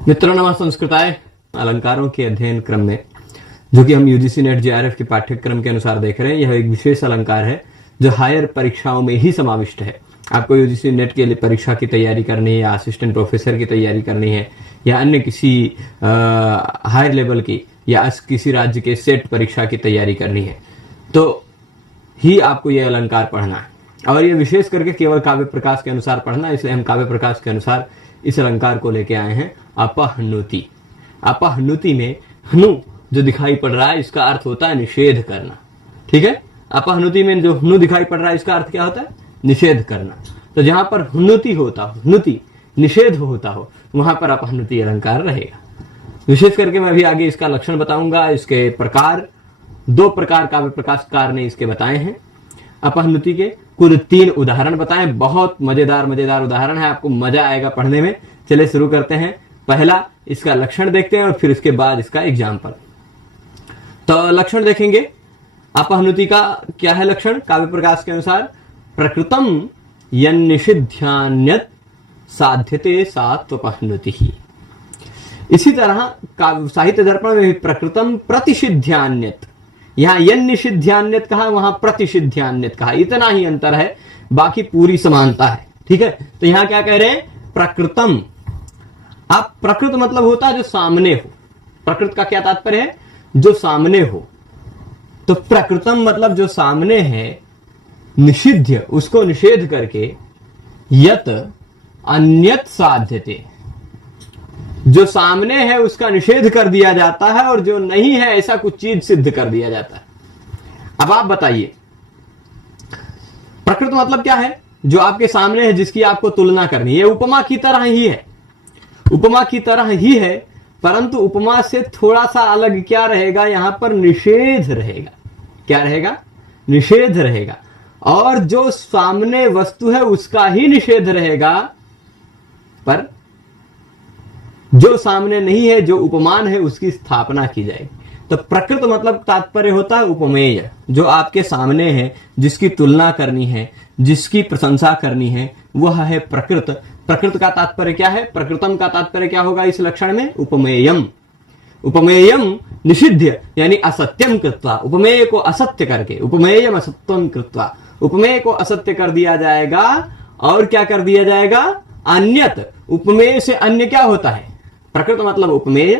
मित्रों नमः संस्कृताय। अलंकारों के अध्ययन क्रम में जो कि हम यूजीसी नेट जेआरएफ के पाठ्यक्रम के अनुसार देख रहे हैं, यह एक विशेष अलंकार है जो हायर परीक्षाओं में ही समाविष्ट है। आपको यूजीसी नेट के लिए परीक्षा की तैयारी करनी है या असिस्टेंट प्रोफेसर की तैयारी करनी है या अन्य किसी हायर लेवल की या किसी राज्य के सेट परीक्षा की तैयारी करनी है तो ही आपको यह अलंकार पढ़ना है। और यह विशेष करके केवल काव्य प्रकाश के अनुसार पढ़ना, इसलिए हम काव्य प्रकाश के अनुसार इस अलंकार को लेके आए हैं। अपहनुति। अपहनुति में हनु जो दिखाई पड़ रहा है इसका अर्थ होता है निषेध करना। ठीक है, अपहनुति में जो हनु दिखाई पड़ रहा है इसका अर्थ क्या होता है? निषेध करना। तो जहां पर हनुति होता हो, हनुति निषेध होता हो, वहां पर अपहनुति अलंकार रहेगा। विशेष करके मैं अभी आगे इसका लक्षण बताऊंगा। इसके प्रकार, दो प्रकार काव्य प्रकाशकार ने इसके बताए हैं। अपहनुति के कुल 3 उदाहरण बताएं। बहुत मजेदार उदाहरण है, आपको मजा आएगा पढ़ने में। चलिए शुरू करते हैं। पहला इसका लक्षण देखते हैं और फिर इसके बाद इसका एग्जाम्पल। तो लक्षण देखेंगे। अपहनुति का क्या है लक्षण काव्य प्रकाश के अनुसार? प्रकृतम यन्निषिध्यान्यत् साध्यते सा त्वपहनुति ही। इसी तरह साहित्य दर्पण में भी प्रकृतम प्रतिषिध्यान्यत्, यहां यन्निषिध्यान्यत् कहा, वहां प्रतिषिध्यान्यत् कहा, इतना ही अंतर है, बाकी पूरी समानता है। ठीक है, तो यहां क्या कह रहे हैं? प्रकृतम। अब प्रकृत मतलब होता है जो सामने हो। प्रकृत का क्या तात्पर्य है? जो सामने हो। तो प्रकृतम मतलब जो सामने है, निषिध्य उसको निषेध करके, यत अन्यत साध्यते जो सामने है उसका निषेध कर दिया जाता है और जो नहीं है ऐसा कुछ चीज सिद्ध कर दिया जाता है। अब आप बताइए प्रकृत मतलब क्या है? जो आपके सामने है, जिसकी आपको तुलना करनी है। उपमा की तरह ही है, उपमा की तरह ही है, परंतु उपमा से थोड़ा सा अलग क्या रहेगा? यहां पर निषेध रहेगा। क्या रहेगा? निषेध रहेगा। और जो सामने वस्तु है उसका ही निषेध रहेगा, पर जो सामने नहीं है, जो उपमान है, उसकी स्थापना की जाएगी। तो प्रकृत मतलब तात्पर्य होता है उपमेय, जो आपके सामने है, जिसकी तुलना करनी है, जिसकी प्रशंसा करनी है, वह है प्रकृत। प्रकृत का तात्पर्य क्या है? प्रकृतम का तात्पर्य क्या होगा इस लक्षण में? उपमेयम। उपमेयम निषिध्य यानी असत्यम कृत्वा, उपमेय को असत्य करके, उपमेयम असत्यम कृत्वा, उपमेय को असत्य कर दिया जाएगा। और क्या कर दिया जाएगा? अन्यत। उपमेय से अन्य क्या होता है? प्रकृत मतलब उपमेय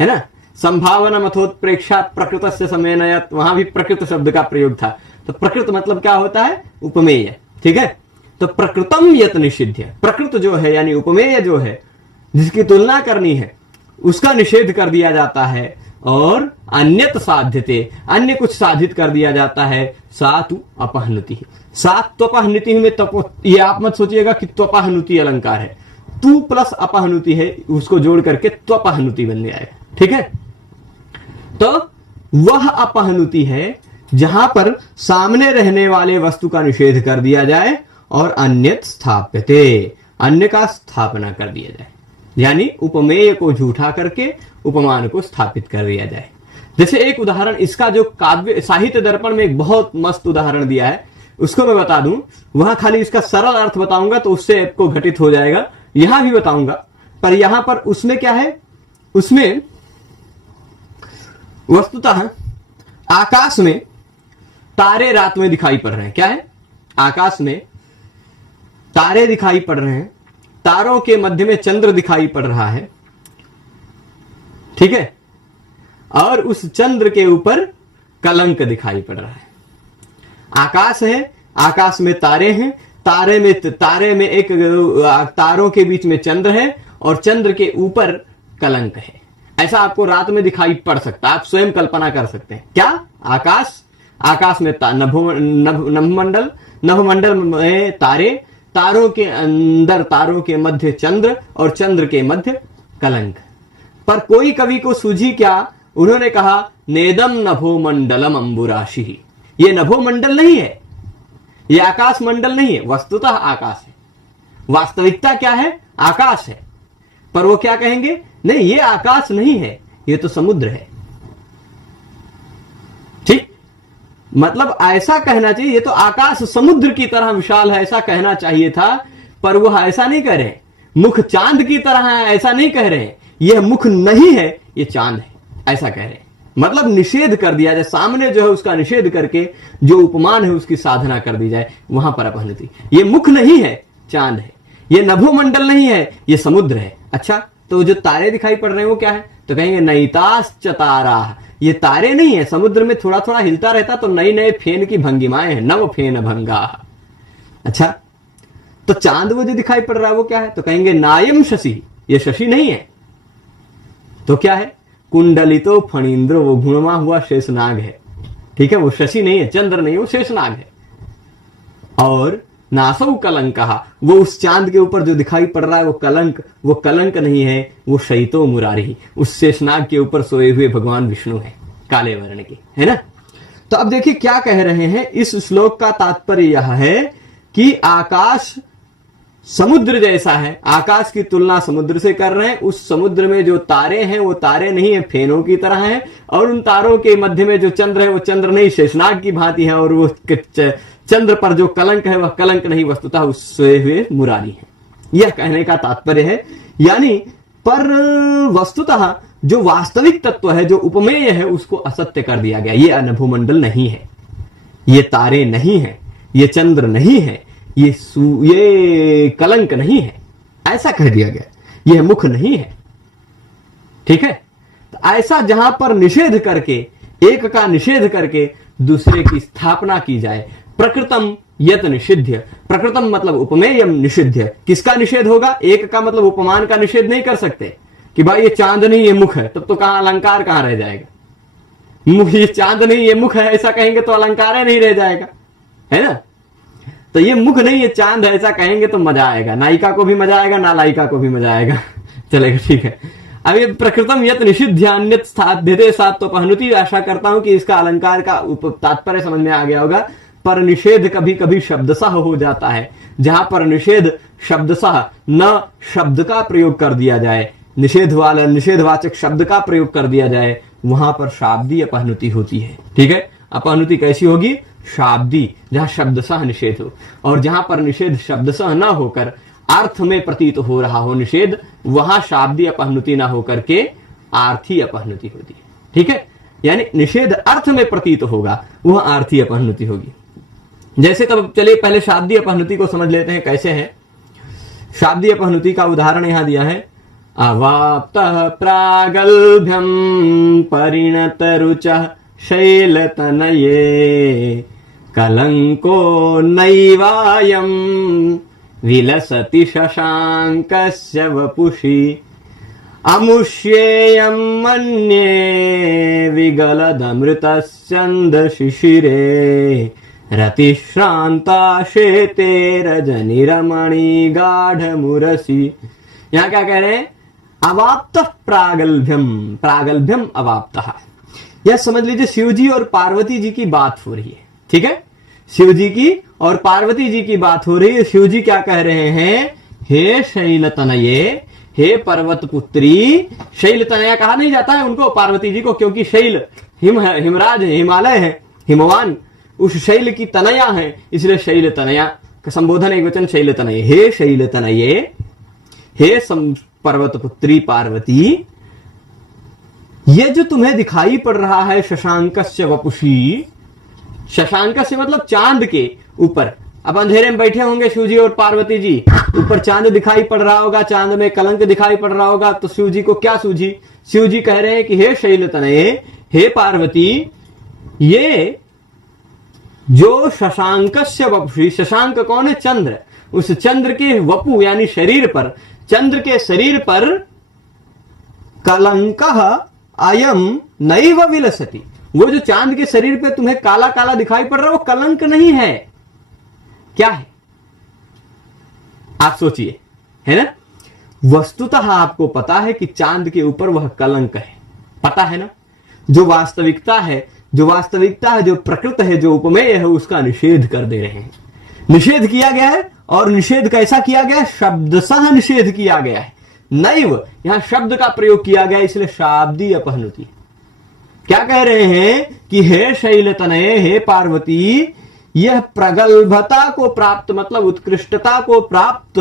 है ना। संभावना मथोत्प्रेक्षा प्रकृत से समन्वयत, वहां भी प्रकृत शब्द का प्रयोग था। तो प्रकृत मतलब क्या होता है? उपमेय। ठीक है, तो प्रकृतम यत निषिध्य, प्रकृत जो है यानी उपमेय जो है, जिसकी तुलना करनी है, उसका निषेध कर दिया जाता है। और अन्यत साध्यते, अन्य कुछ साधित कर दिया जाता है। सातु अपहनुति। सात त्वपहनुति में ये आप मत सोचिएगा कि त्वपहनुति अलंकार है। तू प्लस अपहनुति है, उसको जोड़ करके त्वपहनुति बन जाएगा। ठीक है, तो वह अपहनुति है जहां पर सामने रहने वाले वस्तु का निषेध कर दिया जाए और अन्यत स्थाप्यते, अन्य का स्थापना कर दिया जाए, यानी उपमेय को झूठा करके उपमान को स्थापित कर दिया जाए। जैसे एक उदाहरण इसका जो काव्य साहित्य दर्पण में एक बहुत मस्त उदाहरण दिया है, उसको मैं बता दूं। वहां खाली इसका सरल अर्थ बताऊंगा तो उससे आपको घटित हो जाएगा। यहां भी बताऊंगा, पर यहां पर उसमें क्या है? उसमें वस्तुतः आकाश में तारे रात में दिखाई पड़ रहे हैं। क्या है? आकाश में तारे दिखाई पड़ रहे हैं, तारों के मध्य में चंद्र दिखाई पड़ रहा है। ठीक है, और उस चंद्र के ऊपर कलंक दिखाई पड़ रहा है। आकाश है, आकाश में तारे हैं, तारे में एक तारों के बीच में चंद्र है और चंद्र के ऊपर कलंक है। ऐसा आपको रात में दिखाई पड़ सकता है, आप स्वयं कल्पना कर सकते हैं। क्या? आकाश में नभमंडल में तारे, तारों के अंदर, तारों के मध्य चंद्र और चंद्र के मध्य कलंक। पर कोई कवि को सूझी क्या? उन्होंने कहा नेदम नभो मंडलम अंबुराशि। ये नभो मंडल नहीं है, ये आकाश मंडल नहीं है, वस्तुतः आकाश है। वास्तविकता क्या है? आकाश है। पर वो क्या कहेंगे? नहीं, ये आकाश नहीं है, ये तो समुद्र है। ठीक, मतलब ऐसा कहना चाहिए, ये तो आकाश समुद्र की तरह विशाल है, ऐसा कहना चाहिए था। पर वो ऐसा नहीं कह रहे, मुख चांद की तरह है, ऐसा नहीं कह रहे हैं। यह मुख नहीं है, ये चांद है, ऐसा कह रहे हैं। मतलब निषेध कर दिया जाए, सामने जो है उसका निषेध करके जो उपमान है उसकी साधना कर दी जाए, वहां पर अपहृति। ये मुख नहीं है, चांद है। ये नभोमंडल नहीं है, ये समुद्र है। अच्छा, तो जो तारे दिखाई पड़ रहे हैं वो क्या है? तो कहेंगे नैताश्च तारा, ये तारे नहीं है, समुद्र में थोड़ा थोड़ा हिलता रहता तो नए नए फेन की भंगिमाएं हैं, नव फेन भंगा। अच्छा, तो चांद वो जो दिखाई पड़ रहा है वो क्या है? तो कहेंगे नायम शशि, ये शशि नहीं है, तो क्या है? कुंडलितो फणींद्र, वो घुड़मा हुआ शेषनाग है। ठीक है, वो शशि नहीं है, चंद्र नहीं है, वो शेषनाग है। और नासौ कलंक, वो उस चांद के ऊपर जो दिखाई पड़ रहा है वो कलंक नहीं है, वो शैतो मुरारी, उस शेषनाग के ऊपर सोए हुए भगवान विष्णु है, काले वर्ण के, है ना। तो अब देखिए क्या कह रहे हैं। इस श्लोक का तात्पर्य यह है कि आकाश समुद्र जैसा है, आकाश की तुलना समुद्र से कर रहे हैं। उस समुद्र में जो तारे हैं वो तारे नहीं है, फेनों की तरह हैं। और उन तारों के मध्य में जो चंद्र है वो चंद्र नहीं, शेषनाग की भांति है। और वो चंद्र पर जो कलंक है वह कलंक नहीं, वस्तुतः उससे हुए मुरारी है। यह कहने का तात्पर्य है। यानी पर वस्तुतः जो वास्तविक तत्व है, जो उपमेय है, उसको असत्य कर दिया गया। ये नभोमंडल नहीं है, ये तारे नहीं है, ये चंद्र नहीं है, ये कलंक नहीं है, ऐसा कह दिया गया। यह मुख नहीं है। ठीक है, तो ऐसा जहां पर निषेध करके, एक का निषेध करके दूसरे की स्थापना की जाए। प्रकृतम यत निषिध्य, प्रकृतम मतलब उपमेयम निषिध्य, किसका निषेध होगा? एक का मतलब उपमान का निषेध नहीं कर सकते कि भाई ये चांद नहीं ये मुख है, तब तो कहां अलंकार कहां रह जाएगा। मुख, ये चांद नहीं ये मुख है ऐसा कहेंगे तो अलंकार नहीं रह जाएगा, है ना। तो ये मुख नहीं ये चांद है ऐसा कहेंगे तो मजा आएगा, नायिका को भी मजा आएगा, नालायिका को भी मजा आएगा। चलेगा, ठीक है। अब ये प्रकृतम यत निषिध्यान्यत साध्यते सात्वपहनुति, आशा करता हूं कि इसका अलंकार का तात्पर्य समझ में आ गया होगा। पर निषेध कभी कभी शब्दशः हो जाता है। जहां पर निषेध शब्दशः, न शब्द का प्रयोग कर दिया जाए, निषेधवाचक शब्द का प्रयोग कर दिया जाए, वहां पर शाब्दी अपहनुति होती है। ठीक है, अपहनुति कैसी होगी? शाब्दी, जहां शब्दशः निषेध हो। और जहां पर निषेध शब्दशः न होकर अर्थ में प्रतीत हो रहा हो निषेध, वहां शाब्दी अपहनुति न होकर के आर्थी अपहनुति होती है। ठीक है, यानी निषेध अर्थ में प्रतीत होगा, वह आर्थी अपहनुति होगी। जैसे, तब चलिए पहले शाब्दी अपहनुति को समझ लेते हैं कैसे है। शाब्दी अपहनुति का उदाहरण यहां दिया है। अवाप्तः प्रागल्भ्यं परिणत रुचः शैलतनये कलंको नैवायं विलसति शशांकस्य वपुषि अमुष्येयं मन्ये विगलदमृतस्यन्द शिशिरे रतिश्रांता शेते रजनी रमणी गाढ़ मुरसी। यहां क्या कह रहे हैं? अवाप्त प्रागल्भ्यम, प्रागल्भ्यम अवाप्तः। यह समझ लीजिए शिव जी और पार्वती जी की बात हो रही है। ठीक है, शिव जी की और पार्वती जी की बात हो रही है। शिव जी क्या कह रहे हैं? हे शैलतनये, हे पर्वत पुत्री। शैलतनया कहा नहीं जाता है उनको, पार्वती जी को, क्योंकि शैल हिम है, हिमराज है, हिमालय है, हिमवान, उस शैल की तनया है, इसलिए शैल तनया का संबोधन एक वचन शैल तनये। हे शैल तनये, हे पर्वत पुत्री पार्वती, ये जो तुम्हें दिखाई पड़ रहा है शशांकस्य वपुषी, शशांकस्य मतलब चांद के ऊपर। अब अंधेरे में बैठे होंगे शिव जी और पार्वती जी, ऊपर चांद दिखाई पड़ रहा होगा, चांद में कलंक दिखाई पड़ रहा होगा, तो शिव जी को क्या सूझी? शिव जी कह रहे हैं कि हे शैल तनये, हे पार्वती, ये जो शशांकस्य वपुषी, शशांक कौन है? चंद्र। उस चंद्र के वपु यानी शरीर पर, चंद्र के शरीर पर कलंकः अयम नैव विलसति, वो जो चांद के शरीर पे तुम्हें काला काला दिखाई पड़ रहा है वो कलंक नहीं है। क्या है? आप सोचिए, है ना। वस्तुतः आपको पता है कि चांद के ऊपर वह कलंक है, पता है ना। जो वास्तविकता है, जो प्रकृत है, जो उपमेय है, उसका निषेध कर दे रहे हैं। निषेध किया गया है, और निषेध कैसा किया गया है? शब्दशः निषेध किया गया है। नैव, यहां शब्द का प्रयोग किया गया, इसलिए शाब्दी अपहनुति। क्या कह रहे हैं कि हे शैलतनये, हे पार्वती, यह प्रगल्भता को प्राप्त मतलब उत्कृष्टता को प्राप्त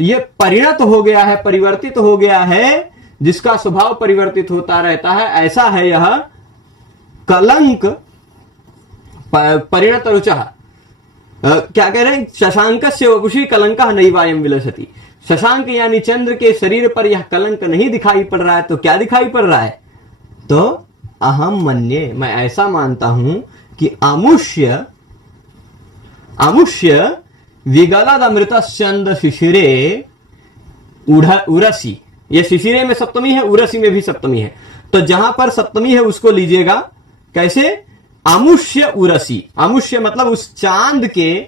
ये परिणत हो गया है, परिवर्तित हो गया है, जिसका स्वभाव परिवर्तित होता रहता है, ऐसा है यह कलंक परिणत रुचः। क्या कह रहे हैं? शशांक से वपुषी कलंक नैवायम विलसति। शशांक यानी चंद्र के शरीर पर यह कलंक नहीं दिखाई पड़ रहा है, तो क्या दिखाई पड़ रहा है? तो अहम मन्ये, मैं ऐसा मानता हूं कि अमुष्य विगलद अमृत चंद शिशिरे उरसी। यह शिशिरे में सप्तमी है, उरसी में भी सप्तमी है, तो जहां पर सप्तमी है उसको लीजिएगा। कैसे? अमुष्य उरसी। अमुष्य मतलब उस चांद के,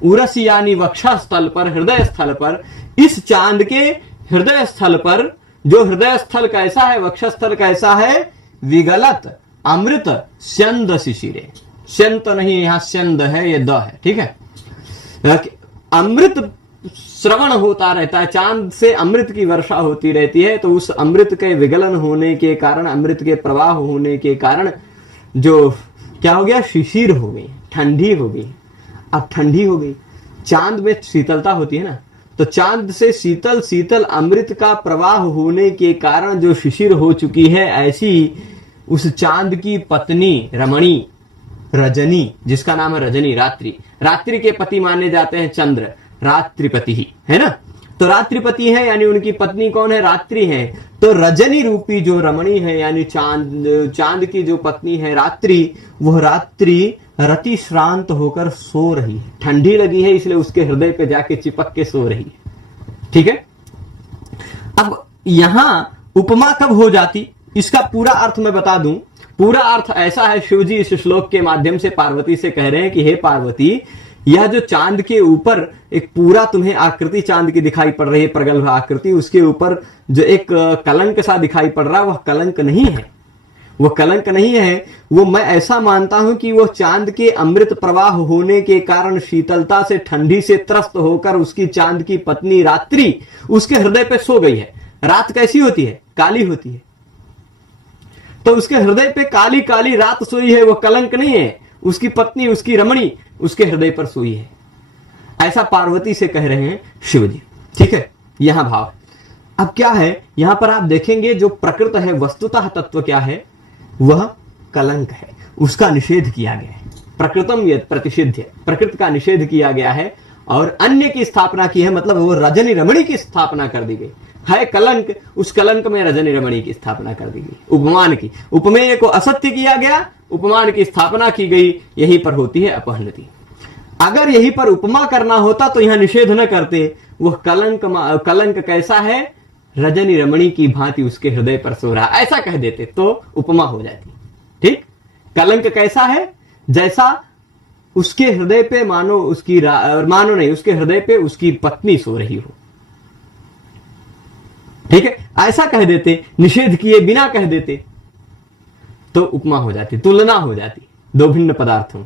उरसी यानी वक्षा स्थल पर, हृदय स्थल पर, इस चांद के हृदय स्थल पर, जो हृदय स्थल कैसा है, वक्षस्थल कैसा है? विगलत अमृत स्यंद शिशिरे। स्यंत नहीं, यहां स्यंद है, ये द है, ठीक है। अमृत श्रवण होता रहता है, चांद से अमृत की वर्षा होती रहती है, तो उस अमृत के विगलन होने के कारण, अमृत के प्रवाह होने के कारण जो क्या हो गया? शिशिर हो गई, ठंडी हो गई। अब ठंडी हो गई, चांद में शीतलता होती है ना, तो चांद से शीतल शीतल अमृत का प्रवाह होने के कारण जो शिशिर हो चुकी है, ऐसी उस चांद की पत्नी रमणी, रजनी, जिसका नाम है रजनी, रात्रि, रात्रि के पति माने जाते हैं चंद्र, रात्रिपति ही है ना, तो रात्रिपति है यानी उनकी पत्नी कौन है? रात्रि है। तो रजनी रूपी जो रमणी है यानी चांद की जो पत्नी है रात्रि, वह रात्रि रति श्रांत होकर सो रही है, ठंडी लगी है इसलिए उसके हृदय पे जाके चिपक के सो रही है, ठीक है। अब यहां उपमा कब हो जाती, इसका पूरा अर्थ मैं बता दूं। पूरा अर्थ ऐसा है, शिव जी इस श्लोक के माध्यम से पार्वती से कह रहे हैं कि हे पार्वती, यह जो चांद के ऊपर एक पूरा तुम्हें आकृति चांद की दिखाई पड़ रही है, प्रगल्भ आकृति, उसके ऊपर जो एक कलंक सा दिखाई पड़ रहा है, वह कलंक नहीं है, वह कलंक नहीं है। वो मैं ऐसा मानता हूं कि वो चांद के अमृत प्रवाह होने के कारण शीतलता से, ठंडी से त्रस्त होकर उसकी चांद की पत्नी रात्रि उसके हृदय पे सो गई है। रात कैसी होती है? काली होती है, तो उसके हृदय पे काली काली रात सोई है, वो कलंक नहीं है। उसकी पत्नी, उसकी रमणी उसके हृदय पर सोई है, ऐसा पार्वती से कह रहे हैं शिव जी, ठीक है। यहां भाव। अब क्या है, यहां पर आप देखेंगे जो प्रकृत है, वस्तुतः तत्व क्या है? वह कलंक है, उसका निषेध किया गया है। प्रकृतम यद प्रतिषिध्य, प्रकृति का निषेध किया गया है और अन्य की स्थापना की है, मतलब वो रजनी रमणी की स्थापना कर दी गई है। कलंक, उस कलंक में रजनी रमणी की स्थापना कर दी गई, उपमान की। उपमेय को असत्य किया गया, उपमान की स्थापना की गई, यहीं पर होती है अपहनति। अगर यहीं पर उपमा करना होता तो यहां निषेध न करते। वह कलंक कैसा है? रजनी रमणी की भांति उसके हृदय पर सो रहा, ऐसा कह देते तो उपमा हो जाती, ठीक। कलंक कैसा है? जैसा उसके हृदय पे मानो उसकी मानो नहीं, उसके हृदय पे उसकी पत्नी सो रही हो, ठीक है, ऐसा कह देते, निषेध किए बिना कह देते तो उपमा हो जाती, तुलना हो जाती दो भिन्न पदार्थों।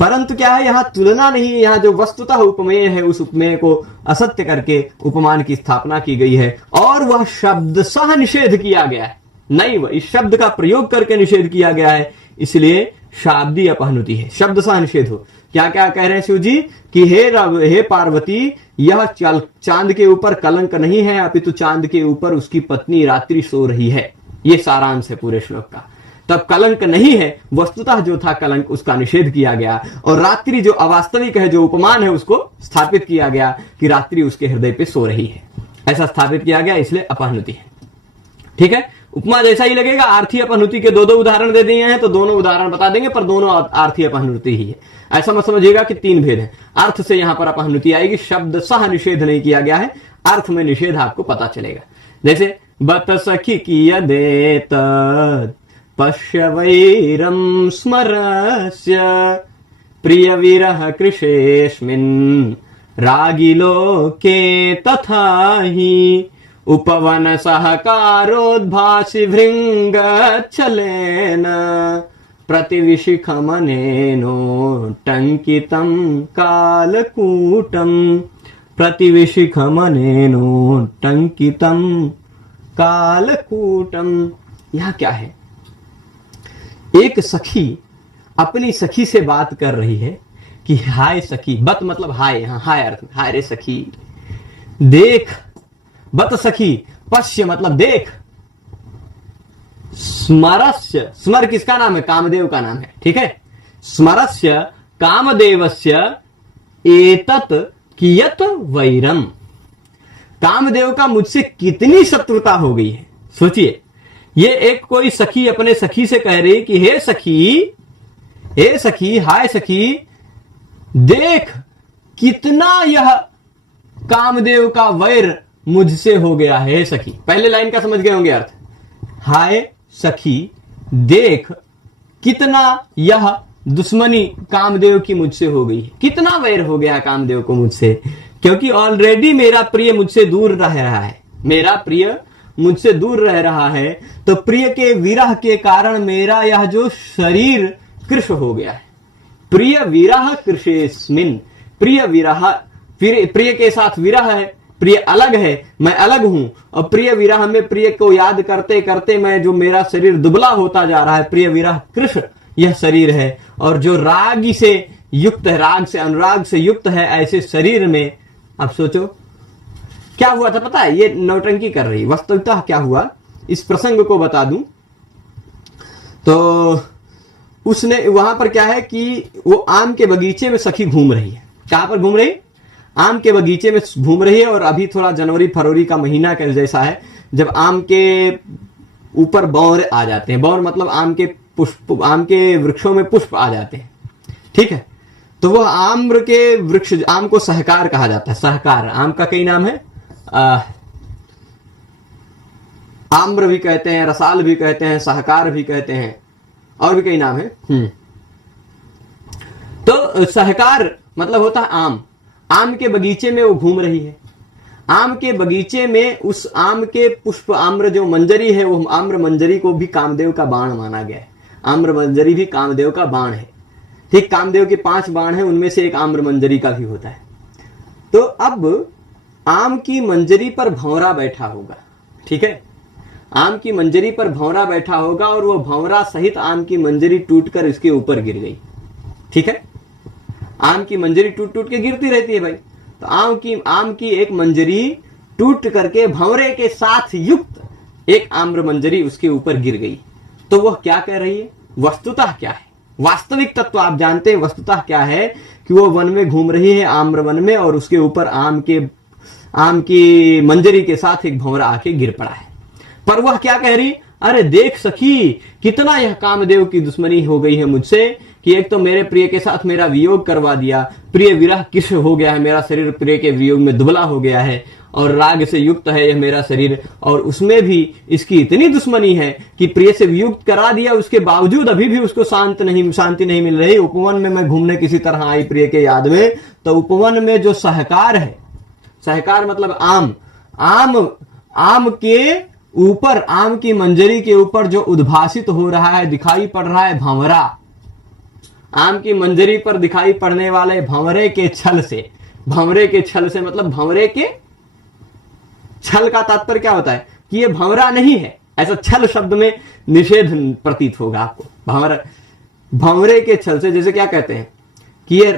परंतु क्या है, यहां तुलना नहीं, यहां जो वस्तुतः उपमेय है उस उपमेय को असत्य करके उपमान की स्थापना की गई है और वह शब्द सह निषेध किया गया है। नहीं, वह इस शब्द का प्रयोग करके निषेध किया गया है, इसलिए शाब्दी अपहनुति है, शब्द सह निषेध हो। क्या क्या कह रहे हैं शिव जी कि हे पार्वती, यह चांद के ऊपर कलंक नहीं है, अपितु चांद के ऊपर उसकी पत्नी रात्रि सो रही है। ये सारांश है पूरे श्लोक का। तब कलंक नहीं है, वस्तुतः जो था कलंक उसका निषेध किया गया और रात्रि जो अवास्तविक है, जो उपमान है, उसको स्थापित किया गया कि रात्रि उसके हृदय पे सो रही है, ऐसा स्थापित किया गया, इसलिए अपहनुति है, ठीक है। उपमा जैसा ही लगेगा। आर्थी अपहनुति के दो उदाहरण दे दिए हैं तो दोनों उदाहरण बता देंगे, पर दोनों आर्थी अपहनुति ही है। ऐसा मत समझिएगा कि तीन भेद है। अर्थ से यहां पर अपहनुति आएगी, शब्द सह निषेध नहीं किया गया है, अर्थ में निषेध आपको पता चलेगा। जैसे बत सखी कियदेत पश्य वैरम स्मरस्य प्रिय विरह कृशेस्मिन् रागिलोके तथा ही उपवन सहकारोद्भासि भृंगच्छलेन प्रतिविशिखमनेनो टंकितं कालकूटं प्रतिविशिखमनेनो टंकितं कालकूटं। यह क्या है? एक सखी अपनी सखी से बात कर रही है कि हाय सखी, बत मतलब हाय, यहां हाय अर्थ, हाय रे सखी, देख, बत सखी, पश्य मतलब देख, स्मरस्य, स्मर किसका नाम है? कामदेव का नाम है, ठीक है। स्मरस्य कामदेवस्य एतत कियत वैरम, कामदेव का मुझसे कितनी शत्रुता हो गई है। सोचिए, ये एक कोई सखी अपने सखी से कह रही कि हे सखी, हे सखी, हाय सखी, देख कितना यह कामदेव का वैर मुझसे हो गया है। हे सखी, पहले लाइन का समझ गए होंगे अर्थ। हाय सखी, देख कितना यह दुश्मनी कामदेव की मुझसे हो गई है, कितना वैर हो गया कामदेव को मुझसे, क्योंकि ऑलरेडी मेरा प्रिय मुझसे दूर रह रहा है, मेरा प्रिय मुझसे दूर रह रहा है, तो प्रिय के विरह के कारण मेरा यह जो शरीर कृश हो गया है। प्रिय विरह कृशेस्मिन, प्रिय विरह, प्रिय के साथ विरह है, प्रिय अलग है, मैं अलग हूं, और प्रिय विरह में प्रिय को याद करते करते मैं जो मेरा शरीर दुबला होता जा रहा है, प्रिय विरह कृश यह शरीर है, और जो राग से युक्त है, राग से अनुराग से युक्त है, ऐसे शरीर में अब सोचो क्या हुआ था। पता है, ये नौटंकी कर रही, वास्तविकता क्या हुआ इस प्रसंग को बता दूं तो उसने वहां पर क्या है कि वो आम के बगीचे में सखी घूम रही है। कहां पर घूम रही? आम के बगीचे में घूम रही है, और अभी थोड़ा जनवरी फरवरी का महीना के जैसा है, जब आम के ऊपर बौर आ जाते हैं। बौर मतलब आम के पुष्प, आम के वृक्षों में पुष्प आ जाते हैं, ठीक है। तो वह आम्र के वृक्ष, आम को सहकार कहा जाता है। सहकार आम का कई नाम है, आम्र भी कहते हैं, रसाल भी कहते हैं, सहकार भी कहते हैं, और भी कई नाम है। तो सहकार मतलब होता है आम। आम के बगीचे में वो घूम रही है। आम के बगीचे में उस आम के पुष्प, आम्र जो मंजरी है, वो आम्र मंजरी को भी कामदेव का बाण माना गया है। आम्र मंजरी भी कामदेव का बाण है, ठीक। कामदेव के 5 बाण हैं, उनमें से एक आम्र मंजरी का भी होता है। तो अब आम की मंजरी पर भंवरा बैठा होगा, ठीक है। आम की मंजरी पर भंवरा बैठा होगा, और वह भंवरा सहित आम की मंजरी टूटकर इसके ऊपर गिर गई, ठीक है। आम की मंजरी टूट टूट के गिरती रहती है भाई। तो आम की एक मंजरी टूट करके भंवरे के साथ युक्त एक आम्र मंजरी उसके ऊपर गिर गई। तो वह क्या कह रही है? वस्तुतः क्या है? वास्तविक तत्व आप जानते हैं वस्तुतः क्या है कि वो वन में घूम रही है, आम्र वन में, और उसके ऊपर आम की मंजरी के साथ एक भंवरा आके गिर पड़ा है। पर वह क्या कह रही? अरे देख सखी, कितना यह कामदेव की दुश्मनी हो गई है मुझसे, कि एक तो मेरे प्रिय के साथ मेरा वियोग करवा दिया, प्रिय विरह किश हो गया है, मेरा शरीर प्रिय के वियोग में दुबला हो गया है, और राग से युक्त है यह मेरा शरीर, और उसमें भी इसकी इतनी दुश्मनी है कि प्रिय से वियुक्त करा दिया, उसके बावजूद अभी भी उसको शांति नहीं मिल रही। उपवन में मैं घूमने किसी तरह आई प्रिय के याद में, तो उपवन में जो सहकार है, सहकार मतलब आम के ऊपर, आम की मंजरी के ऊपर जो उद्भासित हो रहा है, दिखाई पड़ रहा है भंवरा, आम की मंजरी पर दिखाई पड़ने वाले भंवरे के छल से, भंवरे के छल से मतलब भंवरे के छल का तात्पर्य क्या होता है कि ये भंवरा नहीं है, ऐसा छल शब्द में निषेध प्रतीत होगा आपको। भंवरे के छल से, जैसे क्या कहते हैं कि ये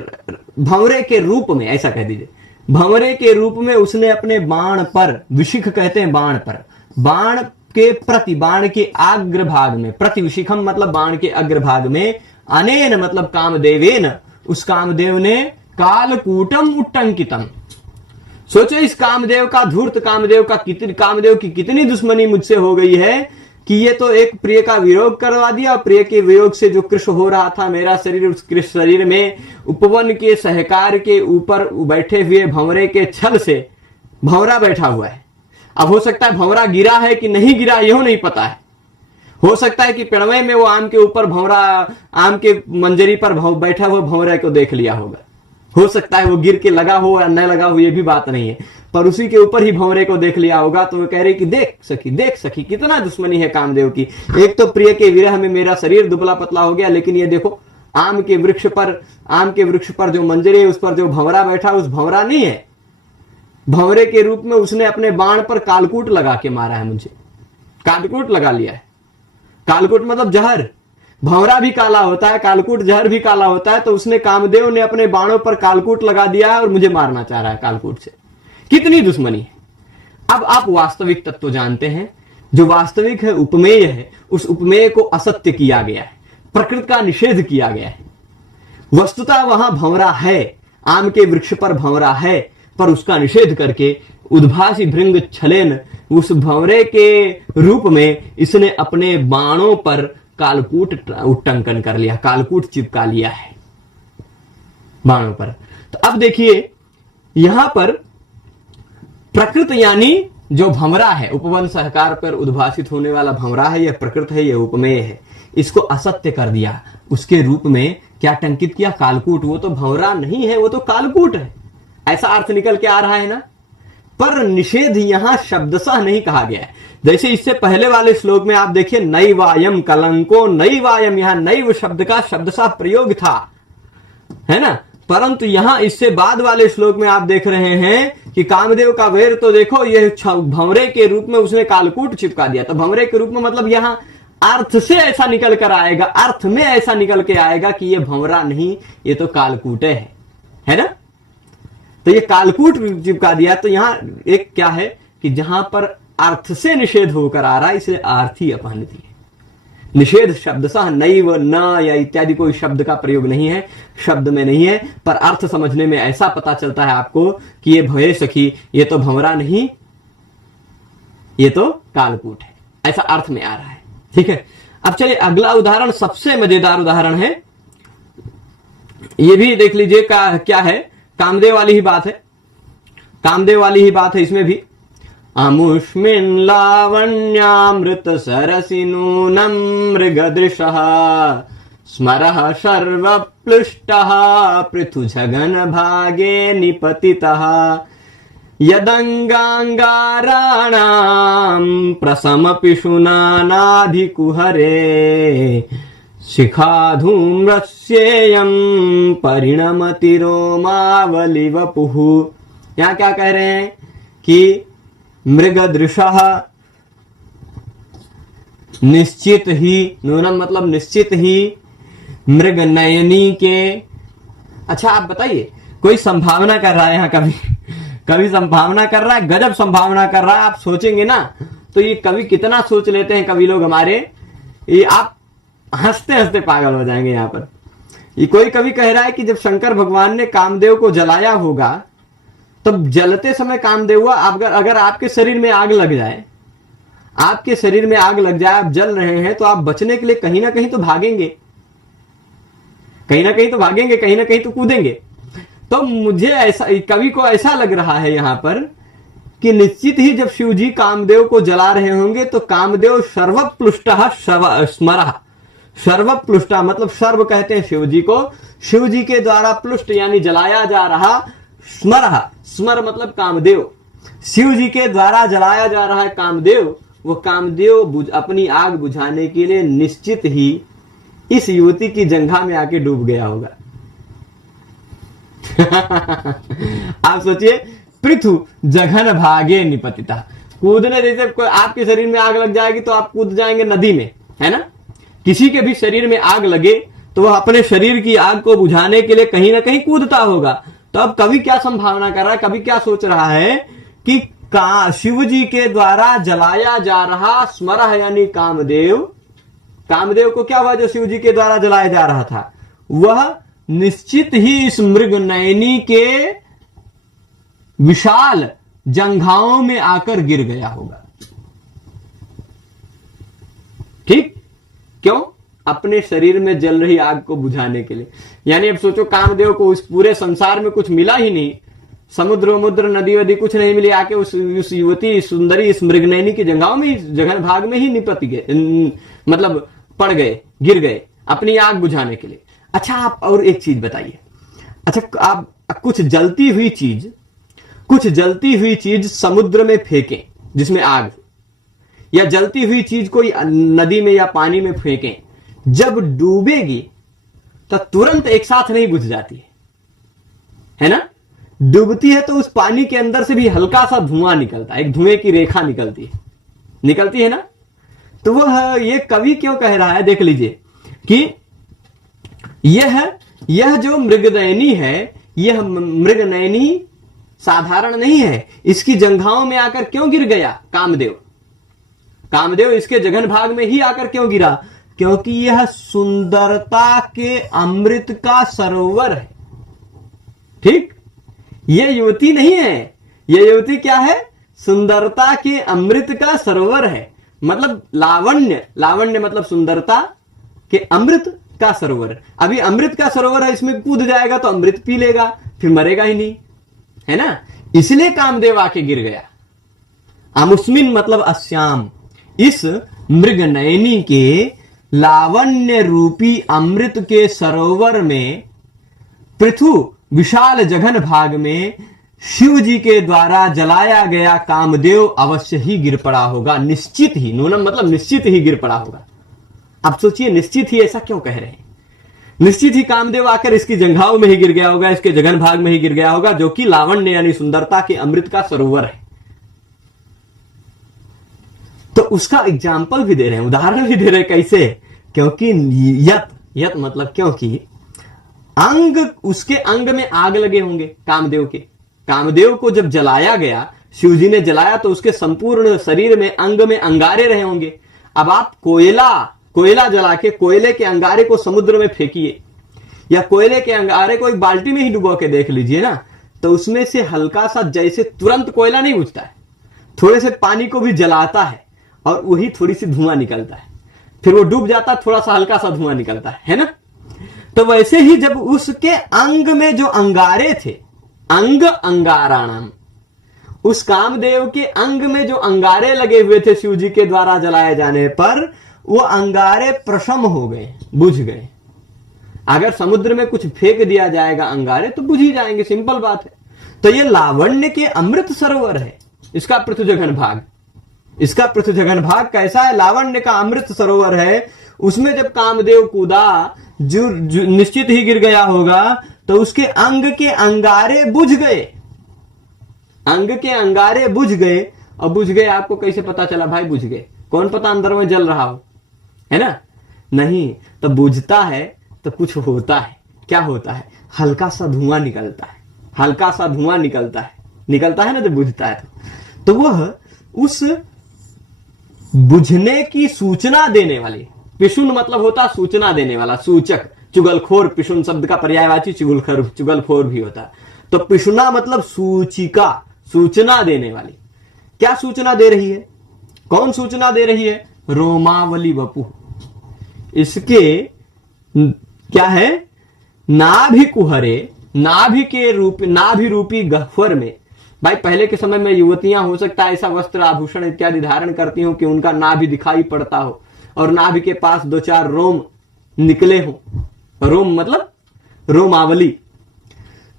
भंवरे के रूप में, ऐसा कह दीजिए, भंवरे के रूप में उसने अपने बाण पर, विशिख कहते हैं बाण पर, बाण के प्रति, बाण के अग्रभाग में, प्रतिविशिखम मतलब बाण के अग्रभाग में, अनेन मतलब कामदेवेन, उस कामदेव ने कालकूटम उट्टंकितम। सोचो इस कामदेव का, धूर्त कामदेव का, कामदेव की कितनी दुश्मनी मुझसे हो गई है कि ये तो एक प्रिय का वियोग करवा दिया, और प्रिय के वियोग से जो कृश हो रहा था मेरा शरीर, उस कृश शरीर में उपवन के सहकार के ऊपर बैठे हुए भंवरे के छल से भंवरा बैठा हुआ है। अब हो सकता है भंवरा गिरा है कि नहीं गिरा यह नहीं पता है, हो सकता है कि पेड़वे में वो आम के ऊपर भंवरा, आम के मंजरी पर बैठा हुआ भंवरे को देख लिया होगा, हो सकता है वो गिर के लगा हो या न लगा हो, ये भी बात नहीं है, पर उसी के ऊपर ही भंवरे को देख लिया होगा। तो वो कह रही कि देख सखी कितना दुश्मनी है कामदेव की। एक तो प्रिय के विरह में मेरा शरीर दुबला पतला हो गया, लेकिन ये देखो आम के वृक्ष पर जो मंजरी है, उस पर जो भंवरा बैठा, उस भंवरा नहीं है, भंवरे के रूप में उसने अपने बाण पर कालकूट लगा के मारा है, मुझे कालकूट लगा लिया है। कालकूट मतलब जहर, भंवरा भी काला होता है, कालकूट जहर भी काला होता है, तो उसने, कामदेव ने अपने बाणों पर कालकूट लगा दिया है और मुझे मारना चाह रहा है कालकूट से। कितनी दुश्मनी है। अब आप वास्तविक तत्व जानते हैं, जो वास्तविक है, उपमेय है, उस उपमेय को असत्य किया गया है, प्रकृति का निषेध किया गया है। वस्तुतः वहां भंवरा है, आम के वृक्ष पर भंवरा है, पर उसका निषेध करके उद्भासी भृंग छलेन उस भंवरे के रूप में इसने अपने बाणों पर कालकूट उट्टंकन कर लिया, कालकूट चिपका लिया है बाणों पर। तो अब देखिए यहां पर प्रकृति यानी जो भंवरा है, उपवन सहकार पर उद्भासित होने वाला भंवरा है, यह प्रकृति है, यह उपमेय है, इसको असत्य कर दिया। उसके रूप में क्या टंकित किया? कालकूट। वो तो भंवरा नहीं है, वो तो कालकूट है, ऐसा अर्थ निकल के आ रहा है ना। पर निषेध यहां शब्दशः नहीं कहा गया है। जैसे इससे पहले वाले श्लोक में आप देखिए, नैवायम कलंको नैवायम, यहां नैव शब्द का शब्दशः प्रयोग था, है ना। परंतु यहां इससे बाद वाले श्लोक में आप देख रहे हैं कि कामदेव का वैर तो देखो, यह भंवरे के रूप में उसने कालकूट चिपका दिया। तो भंवरे के रूप में मतलब यहां अर्थ से ऐसा निकल कर आएगा, अर्थ में ऐसा निकल के आएगा कि यह भंवरा नहीं, ये तो कालकूटे है ना। तो ये कालकूट चिपका दिया। तो यहां एक क्या है कि जहां पर अर्थ से निषेध होकर आ रहा है, इसलिए आर्थी अपहनित है। निषेध शब्दशः नैव, न या इत्यादि कोई शब्द का प्रयोग नहीं है, शब्द में नहीं है, पर अर्थ समझने में ऐसा पता चलता है आपको कि ये भये सखी, ये तो भंवरा नहीं, ये तो कालकूट है, ऐसा अर्थ में आ रहा है। ठीक है। अब चलिए अगला उदाहरण, सबसे मजेदार उदाहरण है, ये भी देख लीजिए क्या है, कामदेव वाली ही बात है, कामदेव वाली ही बात है इसमें भी। अमुष्मिन् लावण्यामृत सरसि नूनं मृगदृशः स्मरः सर्वप्लुष्टः पृथुझगन भागे निपतितः यदंगांगाराणां प्रसमपिशुनानाधिकुहरे शिखाधूम्रस्येयं परिणमति रोमावलिवपुः। यहां क्या कह रहे हैं कि मृगदृशः निश्चित ही, नूनम मतलब निश्चित ही, मृग नयनी के। अच्छा आप बताइए, कोई संभावना कर रहा है यहां, कभी संभावना कर रहा है, गजब संभावना कर रहा है। आप सोचेंगे ना तो ये कवि कितना सोच लेते हैं कवि लोग हमारे, ये आप हंसते हंसते पागल हो जाएंगे। यहां पर ये कोई कवि कह रहा है कि जब शंकर भगवान ने कामदेव को जलाया होगा, तब जलते समय कामदेव हुआ, अगर आपके शरीर में आग लग जाए, आपके शरीर में आग लग जाए, आप जल रहे हैं, तो आप बचने के लिए कहीं ना कहीं तो भागेंगे, कहीं ना कहीं तो भागेंगे, कहीं ना कहीं तो कूदेंगे। तो मुझे ऐसा, कवि को ऐसा लग रहा है यहां पर कि निश्चित ही जब शिवजी कामदेव को जला रहे होंगे तो कामदेव सर्वप्लुष्टः स्मरः, सर्वप्लुष्टा मतलब सर्व कहते हैं शिवजी को, शिवजी के द्वारा प्लुष्ट यानी जलाया जा रहा, स्मरः, स्मर मतलब कामदेव, शिवजी के द्वारा जलाया जा रहा है कामदेव, वो कामदेव अपनी आग बुझाने के लिए निश्चित ही इस युवती की जंघा में आके डूब गया होगा। आप सोचिए, पृथु जघन भागे निपतिता, कूदने जैसे कोई आपके शरीर में आग लग जाएगी तो आप कूद जाएंगे नदी में, है ना। किसी के भी शरीर में आग लगे तो वह अपने शरीर की आग को बुझाने के लिए कहीं ना कहीं कूदता होगा। तो अब कवि क्या संभावना कर रहा है, कवि क्या सोच रहा है कि शिव जी के द्वारा जलाया जा रहा स्मरः यानी कामदेव, कामदेव को क्या हुआ जो शिव जी के द्वारा जलाया जा रहा था, वह निश्चित ही इस मृग नयनी के विशाल जंघाओं में आकर गिर गया होगा। ठीक, क्यों? अपने शरीर में जल रही आग को बुझाने के लिए। यानी अब सोचो, कामदेव को उस पूरे संसार में कुछ मिला ही नहीं, समुद्र वमुद्र नदी वदी कुछ नहीं मिली, आके उस युवती सुंदरी इस मृगनयनी की जंघाओं में, जघन भाग में ही निपट गए, मतलब पड़ गए, गिर गए अपनी आग बुझाने के लिए। अच्छा आप और एक चीज बताइए, अच्छा आप कुछ जलती हुई चीज समुद्र में फेंकें जिसमें आग, या जलती हुई चीज कोई नदी में या पानी में फेंकें, जब डूबेगी तो तुरंत एक साथ नहीं बुझ जाती है ना। डूबती है तो उस पानी के अंदर से भी हल्का सा धुआं निकलता है, एक धुएं की रेखा निकलती है ना। तो वह ये कवि क्यों कह रहा है, देख लीजिए कि यह जो मृगनयनी है, यह मृगनयनी साधारण नहीं है। इसकी जंघाओं में आकर क्यों गिर गया कामदेव? कामदेव इसके जघन भाग में ही आकर क्यों गिरा? क्योंकि यह सुंदरता के अमृत का सरोवर है। ठीक, यह युवती नहीं है, यह युवती क्या है? सुंदरता के अमृत का सरोवर है। मतलब लावण्य, लावण्य मतलब सुंदरता के अमृत का सरोवर। अभी अमृत का सरोवर है, इसमें कूद जाएगा तो अमृत पी लेगा, फिर मरेगा ही नहीं, है ना? इसलिए कामदेव आके गिर गया। अमुस्मिन मतलब अस्याम, इस मृग नयनी के लावण्य रूपी अमृत के सरोवर में पृथु विशाल जघन भाग में शिव जी के द्वारा जलाया गया कामदेव अवश्य ही गिर पड़ा होगा। निश्चित ही, नूनम मतलब निश्चित ही गिर पड़ा होगा। अब सोचिए, निश्चित ही ऐसा क्यों कह रहे हैं? निश्चित ही कामदेव आकर इसकी जंघाओं में ही गिर गया होगा, इसके जघन भाग में ही गिर गया होगा, जो कि लावण्य यानी सुंदरता के अमृत का सरोवर है। तो उसका एग्जाम्पल भी दे रहे हैं, उदाहरण भी दे रहे हैं। कैसे? क्योंकि यत मतलब क्योंकि अंग, उसके अंग में आग लगे होंगे कामदेव के। कामदेव को जब जलाया गया, शिवजी ने जलाया, तो उसके संपूर्ण शरीर में, अंग में अंगारे रहे होंगे। अब आप कोयला जला के कोयले के अंगारे को समुद्र में फेंकिए, या कोयले के अंगारे को एक बाल्टी में ही डुबो के देख लीजिए ना, तो उसमें से हल्का सा, जैसे तुरंत कोयला नहीं बुझता है, थोड़े से पानी को भी जलाता है और वही थोड़ी सी धुआं निकलता है, फिर वो डूब जाता है, थोड़ा सा हल्का सा धुआं निकलता है ना? तो वैसे ही जब उसके अंग में जो अंगारे थे, अंग अंगाराणाम, उस कामदेव के अंग में जो अंगारे लगे हुए थे शिव जी के द्वारा जलाए जाने पर, वो अंगारे प्रशम हो गए, बुझ गए। अगर समुद्र में कुछ फेंक दिया जाएगा अंगारे तो बुझ ही जाएंगे, सिंपल बात है। तो ये लावण्य के अमृत सरोवर है, इसका पृथुजघन भाग। इसका पृथुजघन भाग कैसा है? लावण्य का अमृत सरोवर है। उसमें जब कामदेव कूदा, जो निश्चित ही गिर गया होगा, तो उसके अंग के अंगारे बुझ गए, अंग के अंगारे बुझ गए। और बुझ गए, आपको कैसे पता चला भाई बुझ गए? कौन पता अंदर में जल रहा हो, है ना? नहीं, तो बुझता है तो कुछ होता है। क्या होता है? हल्का सा धुआं निकलता है, हल्का सा धुआं निकलता है ना, जब बुझता है तो वह उस बुझने की सूचना देने वाली, पिशुन मतलब होता सूचना देने वाला, सूचक। चुगलखोर, पिशुन शब्द का पर्यायवाची चुगलखोर भी होता। तो पिशुना मतलब सूचिका, सूचना देने वाली। क्या सूचना दे रही है? कौन सूचना दे रही है? रोमावली वपु। इसके क्या है? नाभि कुहरे, नाभि रूपी गह्वर में। भाई पहले के समय में युवतियां हो सकता है ऐसा वस्त्र आभूषण इत्यादि धारण करती हो कि उनका नाभि दिखाई पड़ता हो और नाभि के पास 2-4 रोम निकले हो। रोम मतलब रोमावली।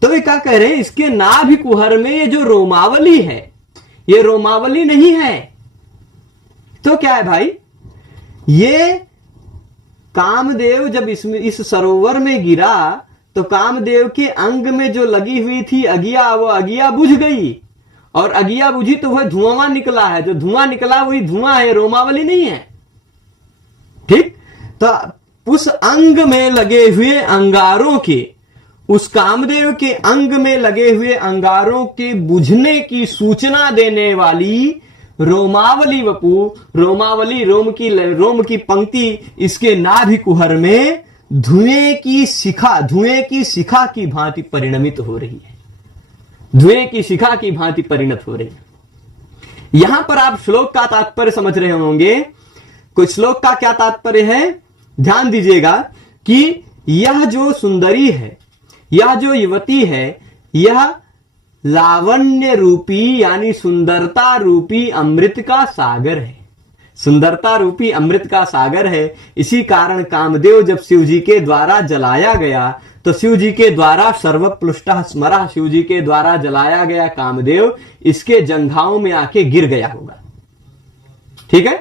तो ये क्या कह रहे हैं? इसके नाभि कुहर में ये जो रोमावली है, ये रोमावली नहीं है तो क्या है भाई? ये कामदेव जब इस सरोवर में गिरा तो कामदेव के अंग में जो लगी हुई थी अगिया, वो अगिया बुझ गई। और अगिया बुझी तो वह धुआं निकला है, जो धुआं निकला वही धुआं है, रोमावली नहीं है। ठीक, तो उस अंग में लगे हुए अंगारों के, उस कामदेव के अंग में लगे हुए अंगारों के बुझने की सूचना देने वाली रोमावली वपु, रोमावली रोम की पंक्ति इसके नाभि कुहर में धुएं की शिखा की भांति परिणमित हो रही है। धुएं की शिखा की भांति परिणत हो रही है। यहां पर आप श्लोक का तात्पर्य समझ रहे होंगे। कुछ श्लोक का क्या तात्पर्य है? ध्यान दीजिएगा कि यह जो सुंदरी है, यह जो युवती है, यह लावण्य रूपी यानी सुंदरता रूपी अमृत का सागर है। सुंदरता रूपी अमृत का सागर है। इसी कारण कामदेव जब शिव जी के द्वारा जलाया गया तो शिव जी के द्वारा सर्वप्लुष्टः स्मरः, शिव जी के द्वारा जलाया गया कामदेव इसके जंघाओं में आके गिर गया होगा। ठीक है,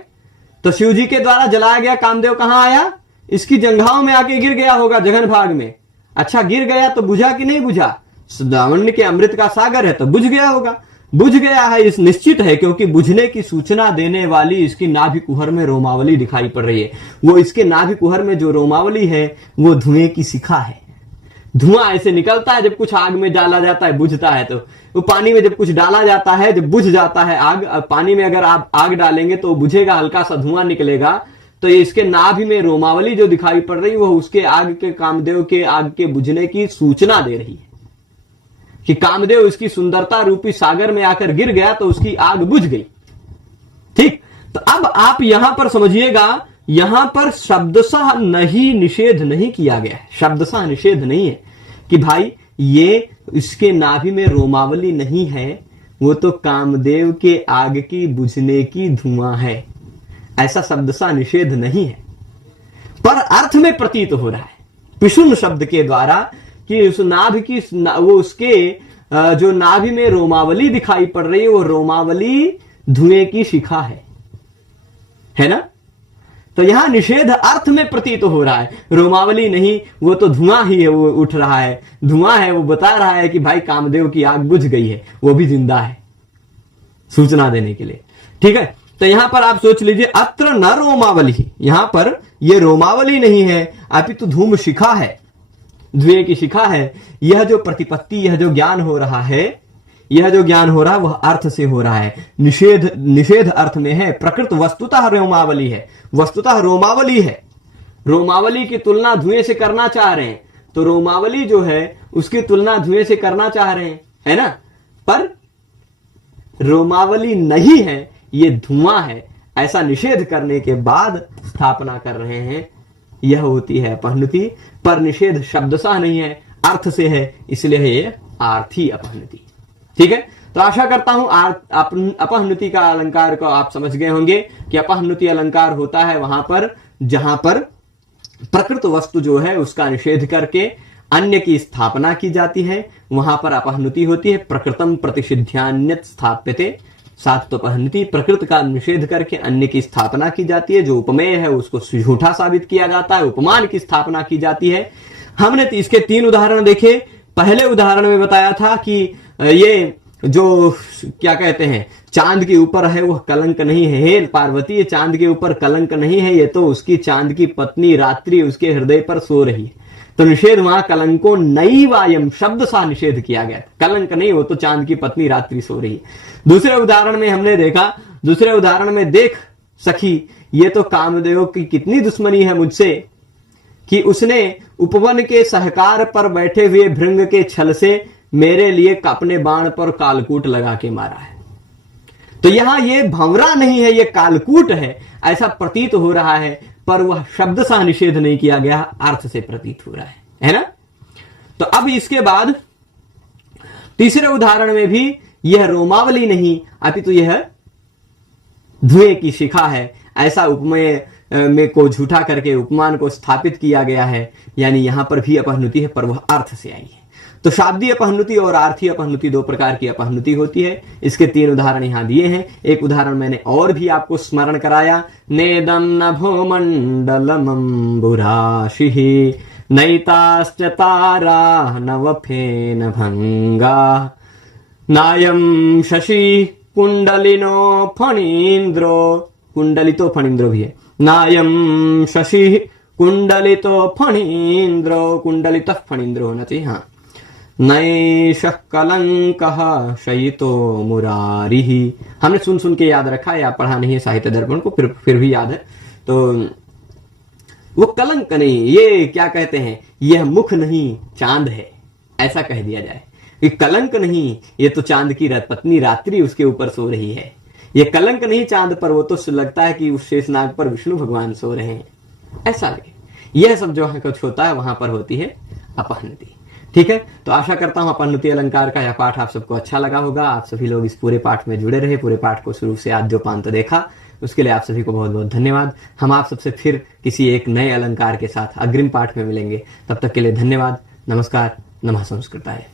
तो शिव जी के द्वारा जलाया गया कामदेव कहां आया? इसकी जंघाओं में आके गिर गया होगा, जघन भाग में। अच्छा, गिर गया तो बुझा कि नहीं बुझा? लावण्य के अमृत का सागर है तो बुझ गया होगा। बुझ गया है इस निश्चित है, क्योंकि बुझने की सूचना देने वाली इसकी नाभि कुहर में रोमावली दिखाई पड़ रही है। वो इसके नाभि कुहर में जो रोमावली है वो धुएं की शिखा है। धुआं ऐसे निकलता है जब कुछ आग में डाला जाता है, बुझता है। तो वो पानी में जब कुछ डाला जाता है, जब बुझ जाता है आग, पानी में अगर आप आग डालेंगे तो बुझेगा, हल्का सा धुआं निकलेगा। तो इसके नाभि में रोमावली जो दिखाई पड़ रही है वो उसके आग के, कामदेव के आग के बुझने की सूचना दे रही है कि कामदेव उसकी सुंदरता रूपी सागर में आकर गिर गया तो उसकी आग बुझ गई। ठीक, तो अब आप यहां पर समझिएगा, यहां पर शब्दशः नहीं निषेध नहीं किया गया है, शब्दशः निषेध नहीं है कि भाई ये इसके नाभि में रोमावली नहीं है, वो तो कामदेव के आग की बुझने की धुआं है, ऐसा शब्दशः निषेध नहीं है। पर अर्थ में प्रतीत हो रहा है पिशुन शब्द के द्वारा कि उस नाभि की, वो उसके जो नाभि में रोमावली दिखाई पड़ रही है वो रोमावली धुएं की शिखा है ना। तो यहां निषेध अर्थ में प्रतीत हो रहा है, रोमावली नहीं, वो तो धुआं ही है, वो उठ रहा है, धुआं है, वो बता रहा है कि भाई कामदेव की आग बुझ गई है, वो भी जिंदा है, सूचना देने के लिए। ठीक है, तो यहां पर आप सोच लीजिए, अत्र न रोमावली, यहां पर ये रोमावली नहीं है अपितु धूम शिखा है, धुएं की शिखा है। यह जो प्रतिपत्ति, यह जो ज्ञान हो रहा है, यह जो ज्ञान हो रहा है वह अर्थ से हो रहा है, निषेध अर्थ में है। प्रकृत वस्तुतः रोमावली है, वस्तुतः रोमावली है। रोमावली की तुलना धुएं से करना चाह रहे हैं, तो रोमावली जो है उसकी तुलना धुएं से करना चाह रहे हैं, है ना। पर रोमावली नहीं है, ये धुआं है, ऐसा निषेध करने के बाद स्थापना कर रहे हैं, यह होती है अपहनुति। पर निषेध शब्दशः नहीं है, अर्थ से है, इसलिए है ये आर्थी अपहनुति। ठीक है, तो आशा करता हूं अपहनुति का अलंकार को आप समझ गए होंगे कि अपहनुति अलंकार होता है वहां पर जहां पर प्रकृत वस्तु जो है उसका निषेध करके अन्य की स्थापना की जाती है, वहां पर अपहनुति होती है। प्रकृतम प्रतिषिध्यान्यत स्थाप्यते, सात तो अपहनुति, प्रकृत का निषेध करके अन्य की स्थापना की जाती है, जो उपमेय है उसको झूठा साबित किया जाता है, उपमान की स्थापना की जाती है। हमने इसके 3 उदाहरण देखे। पहले उदाहरण में बताया था कि ये जो क्या कहते हैं चांद के ऊपर है वह कलंक नहीं है, हे पार्वती ये चांद के ऊपर कलंक नहीं है, ये तो उसकी चांद की पत्नी रात्रि उसके हृदय पर सो रही है। तो निषेध वहां कलंको नैवायम शब्द सा निषेध किया गया, कलंक नहीं, वो तो चांद की पत्नी रात्रि सो रही है। दूसरे उदाहरण में हमने देखा, दूसरे उदाहरण में देख सखी ये तो कामदेव की कितनी दुश्मनी है मुझसे कि उसने उपवन के सहकार पर बैठे हुए भृंग के छल से मेरे लिए अपने बाण पर कालकूट लगा के मारा है। तो यहां ये भंवरा नहीं है, ये कालकूट है, ऐसा प्रतीत हो रहा है, पर वह शब्द सा निषेध नहीं किया गया, अर्थ से प्रतीत हो रहा है ना। तो अब इसके बाद तीसरे उदाहरण में भी यह रोमावली नहीं अपितु यह धुएं की शिखा है, ऐसा उपमेय में को झूठा करके उपमान को स्थापित किया गया है। यानी यहां पर भी अपहनुति है, पर वह अर्थ से आई है। तो शाब्दीय अपहनुति और आर्थी अपहनुति 2 प्रकार की अपहनुति होती है। इसके 3 उदाहरण यहां दिए हैं। एक उदाहरण मैंने और भी आपको स्मरण कराया, नेदम नभो मंडलमंबुराशि नैताश्च तारा नवफेन भंगा नायम शशि कुंडलिनो फणीन्द्रो, कुंडलितो फणीन्द्रो भी है, नायम शशि कुंडलितो फणीन्द्रो, कुंडलित फणीन्द्रो होना चाहिए, हाँ। नैशः कलंकः शयितो मुरारिः, हमने सुन के याद रखा है, या पढ़ा नहीं है साहित्य दर्पण को, फिर भी याद है। तो वो कलंक नहीं, ये क्या कहते हैं, यह मुख नहीं चांद है, ऐसा कह दिया जाए। ये कलंक नहीं, ये तो चांद की पत्नी रात्रि उसके ऊपर सो रही है, ये कलंक नहीं चांद पर, वो तो लगता है कि उस शेषनाग पर विष्णु भगवान सो रहे हैं, ऐसा लगे। यह सब जो है कुछ होता है वहां पर होती है अपहनुति। ठीक है, तो आशा करता हूं अपहनुति अलंकार का यह पाठ आप सबको अच्छा लगा होगा। आप सभी लोग इस पूरे पाठ में जुड़े रहे, पूरे पाठ को शुरू से आद्योपांत देखा, उसके लिए आप सभी को बहुत बहुत धन्यवाद। हम आप सबसे फिर किसी एक नए अलंकार के साथ अग्रिम पाठ में मिलेंगे, तब तक के लिए धन्यवाद। नमस्कार। नमः संस्कृताय।